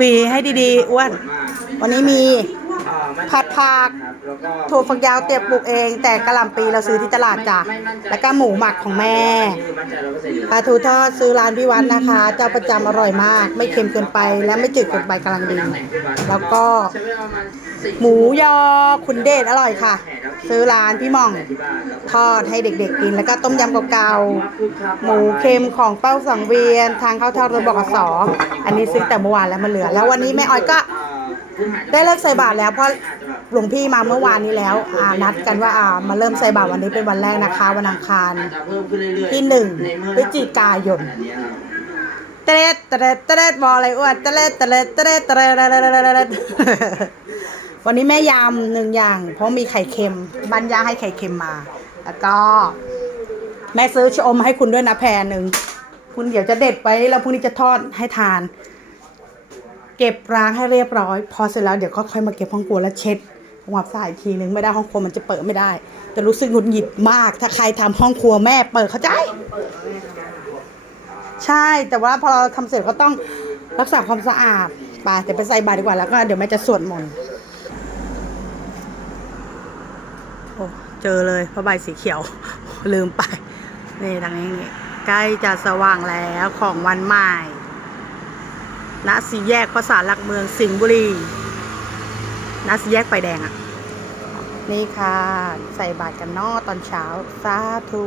วีให้ดีๆอ้วน วันนี้มี ผัดผักครับแล้วก็ถั่วฝักยาวเตียบปลูกเอง แต่กะหล่ำปีเราซื้อที่ตลาดจ้ะไม่มั่นใจแล้วก็หมูหมักของแม่อันนี้คือมั่นใจร้อยเปอร์เซ็นต์อยู่ปลาทูทอดซื้อร้านพี่วัดนะคะ เจ้าประจำอร่อยมาก ไม่เค็มเกินไปและไม่จืดเกินไปกำลังดีแล้วก็ใช้เวลาประมาณสี่หมูยอคุณเดชอร่อยค่ะ ซื้อร้านพี่หม่องที่บ้านแล้วทอดให้เด็กๆกิน แล้วก็ต้มยำเก่าๆหมูเค็มของเป้าสังเวียน ทางเข้าทอดรถบกสอันนี้ซื้อแต่เมื่อวานแล้วมันเหลือ แล้ววันนี้แม่ออยก็ ได้เลิกใส่บาตรแล้วเพราะหลวงพี่มาเมื่อวานนี้แล้วอ่านัดกันว่าอ่ามาเริ่มใส่บาตรวันนี้เป็นวันแรกนะคะวันอังคารที่หนึ่งพฤศจิกายนขนาดนี้ครับเตะเตะเตะบออะไรอ้วนเตะเตะเตะเตะเตะวันนี้แม่ยำหนึ่งอย่าง เพราะมีไข่เค็มบ้านย่าให้ไข่เค็มมา แล้วก็ แม่ซื้อชะอมให้คุณด้วยนะแพรหนึ่งคุณเดี๋ยวจะเด็ดไปแล้วพรุ่งนี้จะทอดให้ทาน เก็บล้างให้เรียบร้อย พอเสร็จแล้วเดี๋ยวก็ค่อยมาเก็บห้องครัวแล้วเช็ดทำความสะอาดอีกทีนึงไม่ได้ห้องครัวมันจะเปิดไม่ได้จะรู้สึกหงุดหงิดมาก ถ้าใครทำห้องครัวแม่เปิดเข้าใจ ใช่แต่ว่าพอเราทำเสร็จก็ต้องรักษาความสะอาดไปเดี๋ยวไปใส่บาตรดีกว่าแล้วก็เดี๋ยวแม่จะสวดมนต์โอ้เจอเลยพระใบสีเขียว ลืมไปนี่ทางนี้ใกล้จะสว่างแล้วของวันใหม่ ณสี่แยกภาวสารหลักเมืองสิงห์บุรีณสี่แยกไฟแดงอะ่ะ นี่ค่ะ ใส่บาตรกันนอตอนเช้า สาธุ